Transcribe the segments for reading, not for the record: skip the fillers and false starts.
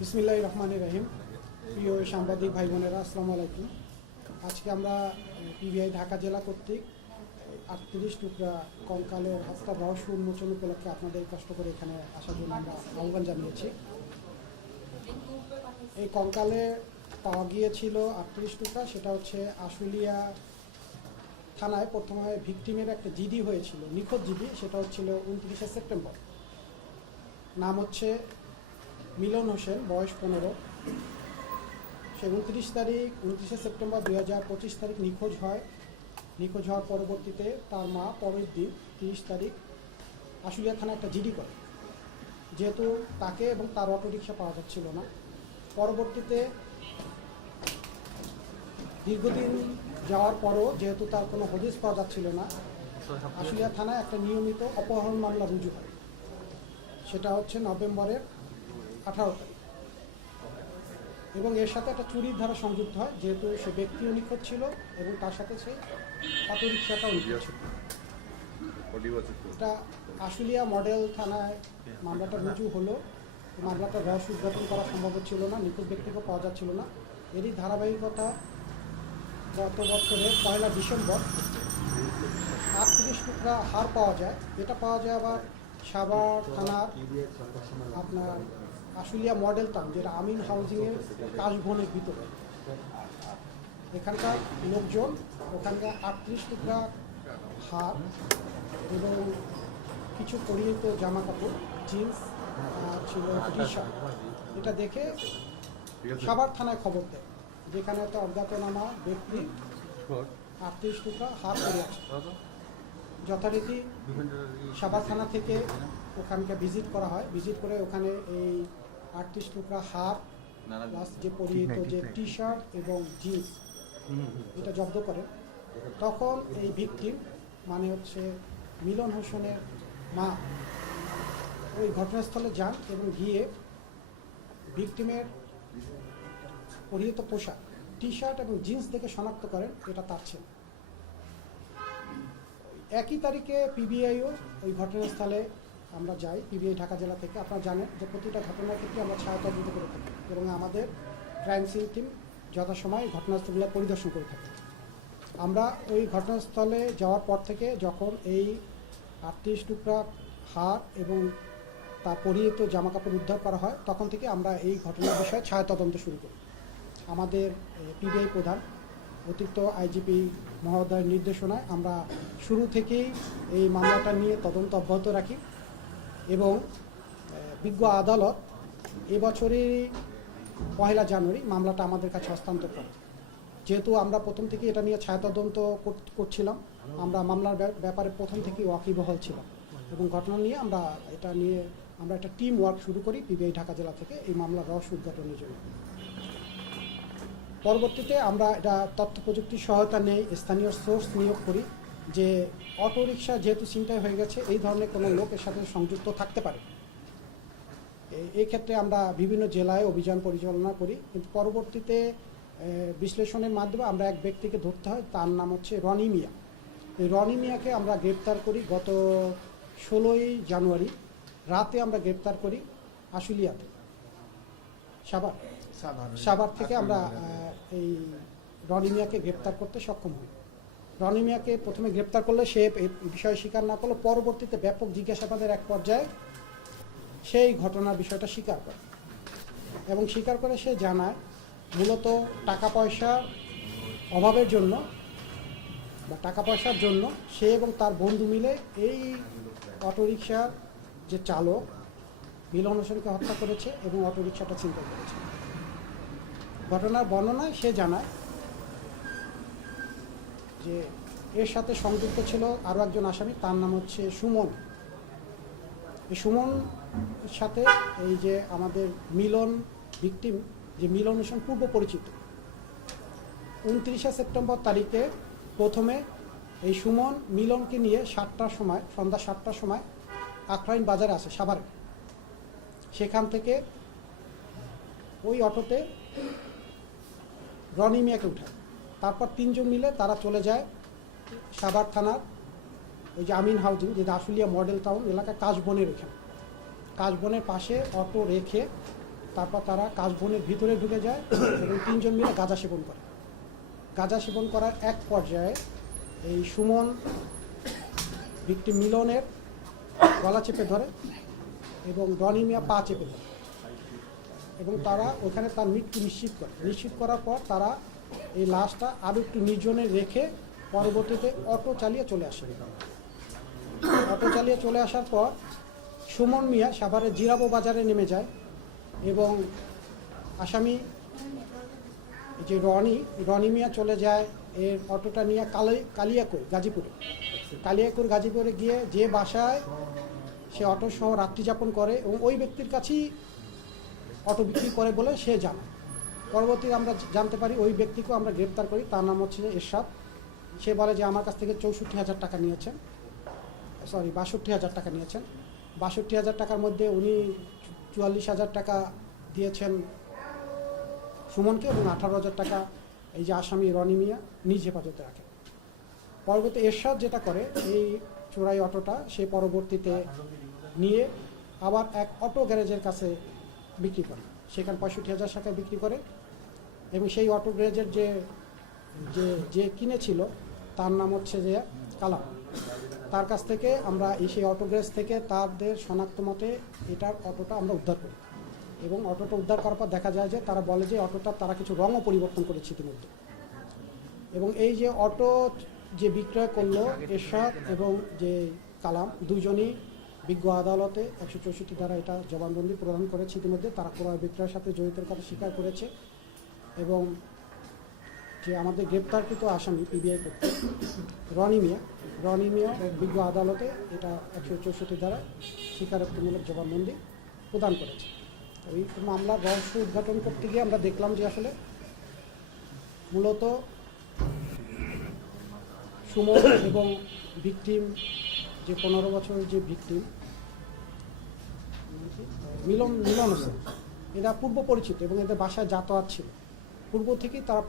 বিসমিল্লাহির রহমানির রহিম। প্রিয় সাংবাদিক ভাই বোনেরা, আসসালামু আলাইকুম। আজকে আমরা পিবিআই ঢাকা জেলা কর্তৃক 38 টুকরা কঙ্কালের হত্যার রহস্য উন্মোচন উপলক্ষে আপনাদের কষ্ট করে এখানে আসার জন্য আমরা আহ্বান জানিয়েছি। এই কঙ্কালে পাওয়া গিয়েছিল 38 টুকরা। সেটা হচ্ছে আশুলিয়া থানায় প্রথমে ভিকটিমের একটা জিডি হয়েছিল, নিখোঁজ জিডি। সেটা হচ্ছিল 29শে সেপ্টেম্বর। নাম হচ্ছে মিলন হোসেন, বয়স 15। সে 29শে সেপ্টেম্বর 2025 তারিখ নিখোঁজ হয়। নিখোঁজ হওয়ার পরবর্তীতে তার মা পরের দিন 30 তারিখ আশুলিয়া থানায় একটা জিডি করে, যেহেতু তাকে এবং তার অটোরিকশা পাওয়া যাচ্ছিল না। পরবর্তীতে দীর্ঘদিন যাওয়ার পরও যেহেতু তার কোনো হদিস পাওয়া যাচ্ছিল না, আশুলিয়া থানায় একটা নিয়মিত অপহরণ মামলা রুজু হয়। সেটা হচ্ছে নভেম্বরের 18 তারিখ, এবং এর সাথে একটা চুরির ধারা সংযুক্ত হয়, যেহেতু সে ব্যক্তিও নিখোঁজ ছিল এবং তার সাথে সেই অটোরিকশাটাও নিখোঁজ ছিল। এটা আশুলিয়া মডেল থানায় মামলাটা রুজু হলো। মামলাটা রহস্য উদ্ঘাটন করা সম্ভব ছিল না, নিখোঁজ ব্যক্তিকে পাওয়া যাচ্ছিল না। এরই ধারাবাহিকতা গত বছরের 1 ডিসেম্বর 38 টুকরা হাড় পাওয়া যায়। এটা পাওয়া যায় আবার সাভার থানার আপনার আশুলিয়া মডেল টাউন, যেটা আমিন হাউজিংয়ের কাশবনের ভিতরে। এখানকার লোকজন ওখানকার 38 টুকরা হাড় এবং কিছু পরিহিত জামা কাপড়, জিন্স ছিল, টি শার্ট, এটা দেখে সাভার থানায় খবর দেয়, যেখানে একটা অজ্ঞাতনামা ব্যক্তি 38 টুকরা হাড় পড়ে আছে। যথারীতি সাভার থানা থেকে ওখানকে ভিজিট করা হয়। ভিজিট করে ওখানে এই 38 টুকরা হাড় প্লাস যে পরিহিত যে টি শার্ট এবং জিন্স, এটা জব্দ করে। তখন এই ভিকটিম মানে হচ্ছে মিলন হোসেনের মা ওই ঘটনাস্থলে যান এবং গিয়ে ভিকটিমের পরিহিত পোশাক, টি শার্ট এবং জিন্স দেখে শনাক্ত করেন এটা তার ছেলে। একই তারিখে পিবিআইও ওই ঘটনাস্থলে আমরা যাই, পিবিআই ঢাকা জেলা থেকে। আপনারা জানেন যে প্রতিটা ঘটনার ক্ষেত্রে আমরা ছায়া তদন্ত করে থাকি এবং আমাদের ক্রাইম সিন টিম যথাসময় ঘটনাস্থলগুলো পরিদর্শন করে থাকি। আমরা ওই ঘটনাস্থলে যাওয়ার পর থেকে যখন এই 38 টুকরা হাড় এবং তার পরিহিত জামাকাপড় উদ্ধার করা হয়, তখন থেকে আমরা এই ঘটনার বিষয়ে ছায়া তদন্ত শুরু করি। আমাদের পিবিআই প্রধান অতিরিক্ত আইজিপি মহোদয়ের নির্দেশনায় আমরা শুরু থেকেই এই মামলাটা নিয়ে তদন্ত অব্যাহত রাখি এবং বিজ্ঞ আদালত এবছরই 1 জানুয়ারি মামলাটা আমাদের কাছে হস্তান্তর করে। যেহেতু আমরা প্রথম থেকে এটা নিয়ে ছায়া তদন্ত করছিলাম, আমরা মামলার ব্যাপারে প্রথম থেকেই ওয়াকিবহাল ছিলাম এবং ঘটনা নিয়ে আমরা একটা টিম ওয়ার্ক শুরু করি পিবিআই ঢাকা জেলা থেকে এই মামলার রহস্য উদ্ঘাটনের জন্য। পরবর্তীতে আমরা এটা তথ্য প্রযুক্তির সহায়তা নেই, স্থানীয় সোর্স নিয়োগ করি যে অটোরিকশা যেহেতু ছিনতাই হয়ে গেছে, এই ধরনের কোনো লোক এর সাথে সংযুক্ত থাকতে পারে। এই ক্ষেত্রে আমরা বিভিন্ন জেলায় অভিযান পরিচালনা করি, কিন্তু পরবর্তীতে বিশ্লেষণের মাধ্যমে আমরা এক ব্যক্তিকে ধরতে হয়, তার নাম হচ্ছে রনি মিয়া। এই রনি মিয়াকে আমরা গ্রেপ্তার করি গত 16ই জানুয়ারি রাতে। আমরা গ্রেপ্তার করি আশুলিয়াতে, সাভার থেকে আমরা এই রনি মিয়াকে গ্রেপ্তার করতে সক্ষম হই। রনি মিয়াকে প্রথমে গ্রেপ্তার করলে সে বিষয়ে স্বীকার না করলো। পরবর্তীতে ব্যাপক জিজ্ঞাসাবাদের এক পর্যায়ে সেই ঘটনার বিষয়টা স্বীকার করে এবং স্বীকার করে সে জানায় মূলত টাকা পয়সার অভাবের জন্য বা টাকা পয়সার জন্য সে এবং তার বন্ধু মিলে এই অটোরিকশার যে চালক মিলন হোসেনকে হত্যা করেছে এবং অটোরিকশাটা ছিনতাই করেছে। ঘটনার বর্ণনায় সে জানায় যে এর সাথে সংযুক্ত ছিল আরও একজন আসামি, তার নাম হচ্ছে সুমন। এই সুমন সাথে এই যে আমাদের মিলন ভিকটিম যে মিলন হোসেন পূর্ব পরিচিত। 29শে সেপ্টেম্বর তারিখে প্রথমে এই সুমন মিলনকে নিয়ে সন্ধ্যা 7টার সময় আখরাইন বাজারে আসে সাভারে। সেখান থেকে ওই অটোতে রনি মিয়াকে উঠায়। তারপর 3 জন মিলে তারা চলে যায় সাভার থানার ওই যে আমিন হাউজিং, যেটা আশুলিয়া মডেল টাউন এলাকা কাশবনের, এখানে কাশবনের পাশে অটো রেখে তারপর তারা কাশবনের ভিতরে ঢুকে যায় এবং 3 জন মিলে গাঁজা সেবন করে। গাঁজা সেবন করার এক পর্যায়ে এই সুমন ভিকটিম মিলনের গলা চেপে ধরে এবং রনি মিয়া পা চেপে ধরে এবং তারা ওখানে তার মৃত্যু নিশ্চিত করার পর তারা এই লাশটা আরও একটু নির্জনে রেখে পরবর্তীতে অটো চালিয়ে চলে আসে। অটো চালিয়ে চলে আসার পর সুমন মিয়া সাভারের জিরাবো বাজারে নেমে যায় এবং আসামি যে রনি মিয়া চলে যায় এর অটোটা নিয়ে কালিয়াকুর গাজীপুরে গিয়ে যে বাসায় সে অটো সহ রাত্রি যাপন করে এবং ওই ব্যক্তির কাছেই অটো বিক্রি করে বলে সে জানায়। পরবর্তীতে আমরা জানতে পারি ওই ব্যক্তিকেও আমরা গ্রেপ্তার করি, তার নাম হচ্ছে এরশাদ। সে বলে যে আমার কাছ থেকে ৬৪,০০০ টাকা নিয়েছেন, ৬২,০০০ টাকা নিয়েছেন। ৬২,০০০ টাকার মধ্যে উনি ৪৪,০০০ টাকা দিয়েছেন সুমনকে এবং ১৮,০০০ টাকা এই যে আসামি রনি মিয়া নিজ হেফাজতে রাখে। পরবর্তী এরশাদ যেটা করে, এই চোরাই অটোটা সে পরবর্তীতে নিয়ে আবার এক অটো গ্যারেজের কাছে বিক্রি করে, সেখানে ৬৫,০০০ টাকায় বিক্রি করে এবং সেই অটো গ্যারেজের যে কিনেছিল তার নাম হচ্ছে যে কালাম। তার কাছ থেকে আমরা সেই অটো গ্যারেজ থেকে তাদের শনাক্ত মতে এটার অটোটা আমরা উদ্ধার করি এবং অটোটা উদ্ধার করার পর দেখা যায় যে তারা বলে যে অটোটা তারা কিছু রঙও পরিবর্তন করেছে ইতিমধ্যে। এবং এই যে অটো যে বিক্রয় করলো এরশাদ এবং যে কালাম, দুজনই বিজ্ঞ আদালতে ১৬৪ দ্বারা এটা জবানবন্দি প্রদান করেছে। ইতিমধ্যে তারা ক্রয় বিক্রয়ের সাথে জড়িতের কথা স্বীকার করেছে এবং যে আমাদের গ্রেপ্তারকৃত আসামি পিবিআই করতে রনি মিয়া বিজ্ঞ আদালতে এটা ১৬৪ দ্বারা স্বীকারোক্তিমূলক জবানবন্দি প্রদান করেছে। এই মামলার রহস্য উদ্ঘাটন করতে গিয়ে আমরা দেখলাম যে আসলে মূলত সুমন এবং ভিকটিম যে ১৫ বছরের যে ভিকটিম মিলন হোসেন, এরা পূর্ব পরিচিত এবং এদের বাসায় যাতায়াত ছিল। পূর্ব থেকেই তারা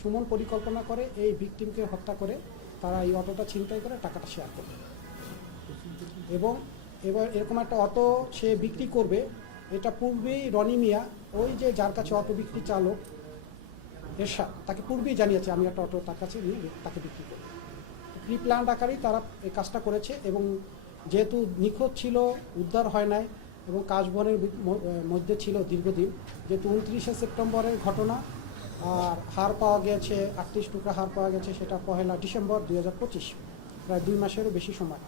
সুমন পরিকল্পনা করে এই ভিকটিমকে হত্যা করে তারা এই অটোটা ছিনতাই করে টাকাটা শেয়ার করবে এবং এবার এরকম একটা অটো সে বিক্রি করবে, এটা পূর্বেই রনি মিয়া ওই যে যার কাছে অটো বিক্রি চালক এরশাদ তাকে পূর্বেই জানিয়েছে আমি একটা অটো তার কাছে নিয়ে তাকে বিক্রি করব। প্রি প্ল্যান্ড আকারেই তারা এই কাজটা করেছে এবং যেহেতু নিখোঁজ ছিল, উদ্ধার হয় নাই এবং কাশবনের মধ্যে ছিল দীর্ঘদিন, যেহেতু ২৯শে সেপ্টেম্বরের ঘটনা আর হাড় পাওয়া গেছে ৩৮ টুকরা হাড় পাওয়া গেছে, সেটা ১ ডিসেম্বর ২০২৫, প্রায় ২ মাসেরও বেশি সময়।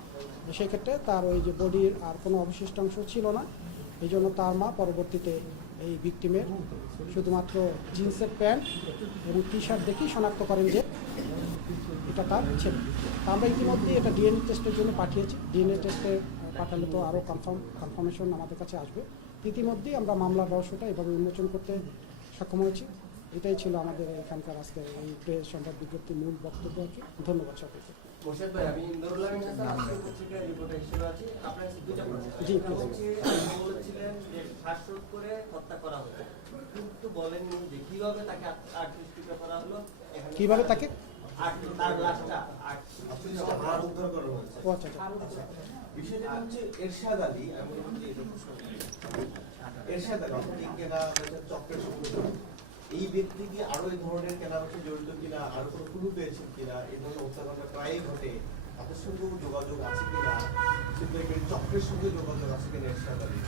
সেক্ষেত্রে তার ওই যে বডির আর কোনো অবশিষ্টাংশ ছিল না, এই জন্য তার মা পরবর্তীতে এই ভিকটিমের শুধুমাত্র জিন্সের প্যান্ট এবং টি শার্ট দেখেই শনাক্ত করেন যে এটা তার ছেলে। আমরা ইতিমধ্যে এটা ডিএনএ টেস্টের জন্য পাঠিয়েছি, ডিএনএ টেস্টে পাঠালে তো আরও কনফার্মেশন আমাদের কাছে আসবে। ইতিমধ্যেই আমরা মামলার রহস্যটা এভাবে উন্মোচন করতে সক্ষম হয়েছি। এটাই ছিল আমাদের এখানকার আজকে এই প্রেস সংবাদ বিজ্ঞপ্তির মূল বক্তব্য আর কি। ধন্যবাদ সকলকে। মোর্শেদ ভাই, আমি ইন্দুরুল আমিন হাসান, আজকের পত্রিকার রিপোর্টার হিসেবে আছি। আপনার কাছে দুইটা প্রশ্ন। জি, আপনি বলেছিলেন যে শ্বাসরোধ করে হত্যা করা হলো, কিন্তু বলেননি যে কিভাবে তাকে 38 টুকরা করা হলো, কিভাবে তাকে তার লাশটা হাড় উদ্ধার করা হয়েছে। ও আচ্ছা। বিষয়টা হচ্ছে এরশাদ আলী, আমি যদি এটা প্রশ্ন করি, এরশাদ আলী এই কেনা বেচা চক্রের সঙ্গে জড়িত। এই ব্যক্তি কি আরো এই ধরনের কেনা বেচা জড়িত কিনা, আরো কোনো ক্লু পেয়েছেন কিনা, এই ধরনের হত্যাকাণ্ড প্রায়ই ঘটে, তাদের সঙ্গেও যোগাযোগ আছে কিনা, সিন্ডিকেট চক্রের সঙ্গে যোগাযোগ আছে কিনা এরশাদ আলী?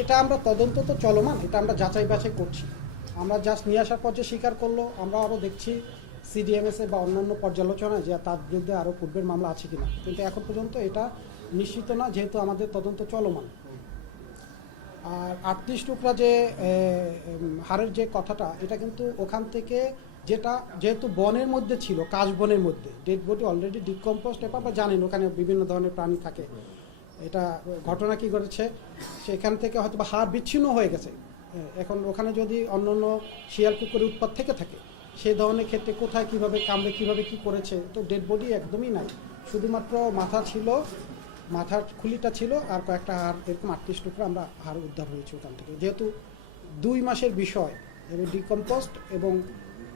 এটা আমরা তদন্ত তো চলমান, এটা আমরা যাচাই বাছাই করছি। আমরা জাস্ট নিয়ে আসার পর যে স্বীকার করলো, আমরা আরও দেখছি সিডিএমএসএ বা অন্যান্য পর্যালোচনায় যে তার বিরুদ্ধে আরও পূর্বের মামলা আছে কিনা, কিন্তু এখন পর্যন্ত এটা নিশ্চিত না, যেহেতু আমাদের তদন্ত চলমান। আর 38 টুকরা যে হাড়ের যে কথাটা, এটা কিন্তু ওখান থেকে যেহেতু বনের মধ্যে ছিল, কাশবনের মধ্যে ডেড বডি অলরেডি ডিকম্পোস্ট, আপনারা জানেন ওখানে বিভিন্ন ধরনের প্রাণী থাকে। এটা ঘটনা কি ঘটেছে, সেখান থেকে হয়তো বা হাড় বিচ্ছিন্ন হয়ে গেছে। এখন ওখানে যদি অন্যান্য শিয়াল কুকুরের উৎপাত থেকে থাকে, সেই ধরনের ক্ষেত্রে কোথায় কীভাবে কামড়ে কীভাবে কী করেছে, তো ডেড বডি একদমই নাই, শুধুমাত্র মাথা ছিল, মাথার খুলিটা ছিল আর কয়েকটা হাড়, এরকম 38 টুকরা আমরা হাড় উদ্ধার হয়েছে ওখান থেকে। যেহেতু 2 মাসের বিষয় এবং ডিকম্পোস্ট এবং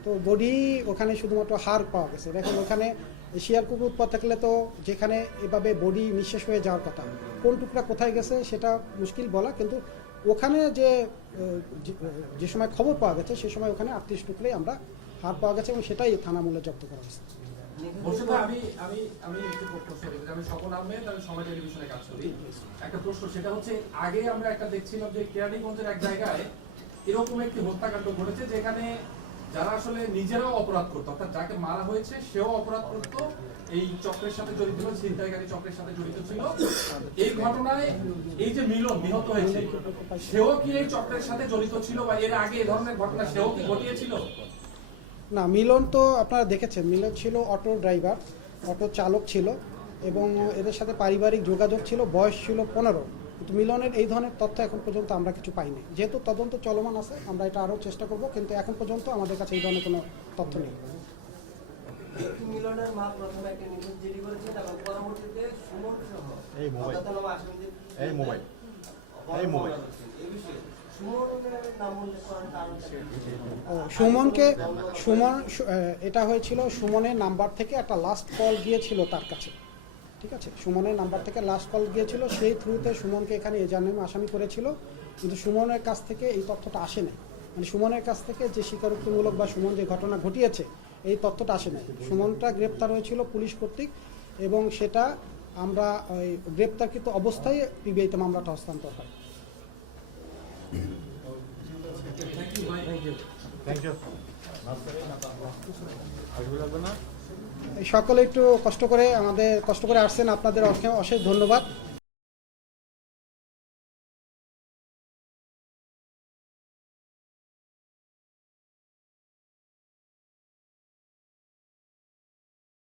তো বডি ওখানে শুধুমাত্র হাড় পাওয়া গেছে। দেখুন ওখানে শিয়াল কুকুর উৎপাত থাকলে তো যেখানে এভাবে বডি নিঃশেষ হয়ে যাওয়ার কথা, কোন টুকরা কোথায় গেছে সেটা মুশকিল বলা, কিন্তু ওখানে যে সময় খবর পাওয়া গেছে সে সময় ওখানে 38 টুকরেই আমরা হার পাওয়া গেছে এবং সেটাই থানা মূল্যে জব্দ করা হয়েছে। বলছি তো আমি একটু প্রশ্ন করি, আমি স্বপন আহমেদ, আমি সময় টেলিভিশনে কাজ করি। একটা প্রশ্ন, সেটা হচ্ছে আগে আমরা একটা দেখছিলাম যে কেরানীগঞ্জের এক জায়গায় এরকম একটি হত্যাকাণ্ড ঘটেছে যেখানে যারা আসলে নিজেরাও অপরাধ করতো, অর্থাৎ যাকে মারা হয়েছে সেও অপরাধ করতো, এই চক্রের সাথে জড়িত ছিল, ছিনতাইকারী চক্রের সাথে জড়িত ছিল। এই ঘটনায় এই যে মিলন নিহত হয়েছে, সেও কি এই চক্রের সাথে জড়িত ছিল বা এর আগে এই ধরনের ঘটনা সেও কি ঘটিয়েছিল? না, মিলন তো আপনারা দেখেছেন, মিলন ছিল অটো ড্রাইভার, অটো চালক ছিল এবং এদের সাথে পারিবারিক যোগাযোগ ছিল, বয়স ছিল 15। কিন্তু মিলনের এই ধরনের তথ্য এখন পর্যন্ত আমরা কিছু পাইনি। যেহেতু তদন্ত চলমান আছে, আমরা এটা আরও চেষ্টা করব, কিন্তু এখন পর্যন্ত আমাদের কাছে এই ধরনের কোনো তথ্য নেই। ব্যক্তি মিলনের মা প্রথমে একটা নিখোঁজ জিডি করেছেন এবং পরবর্তীতে সুমন সহ অজ্ঞাতনামা আসামিদের এই মোবাইল এই বিষয়ে সুমনের নাম উল্লেখ করার কারণটা সুমন এটা হয়েছিল সুমনের নাম্বার থেকে একটা লাস্ট কল গিয়েছিল তার কাছে, ঠিক আছে? সুমনের নাম্বার থেকে লাস্ট কল গিয়েছিল, সেই থ্রুতে সুমনকে এখানে এজাহারে আসামি করেছিল, কিন্তু সুমনের কাছ থেকে এই তথ্যটা আসে নাই। মানে সুমনের কাছ থেকে যে স্বীকারোক্তিমূলক বা সুমন যে ঘটনা ঘটিয়েছে এই তথ্যটা আসে নাই। সুমনটা গ্রেপ্তার হয়েছিল পুলিশ কর্তৃক এবং সেটা আমরা ওই গ্রেপ্তারকৃত অবস্থায় পিবিআইতে মামলাটা হস্তান্তর হয়। Thank you. সকলে একটু কষ্ট করে আসছেন, আপনাদের অশেষ ধন্যবাদ।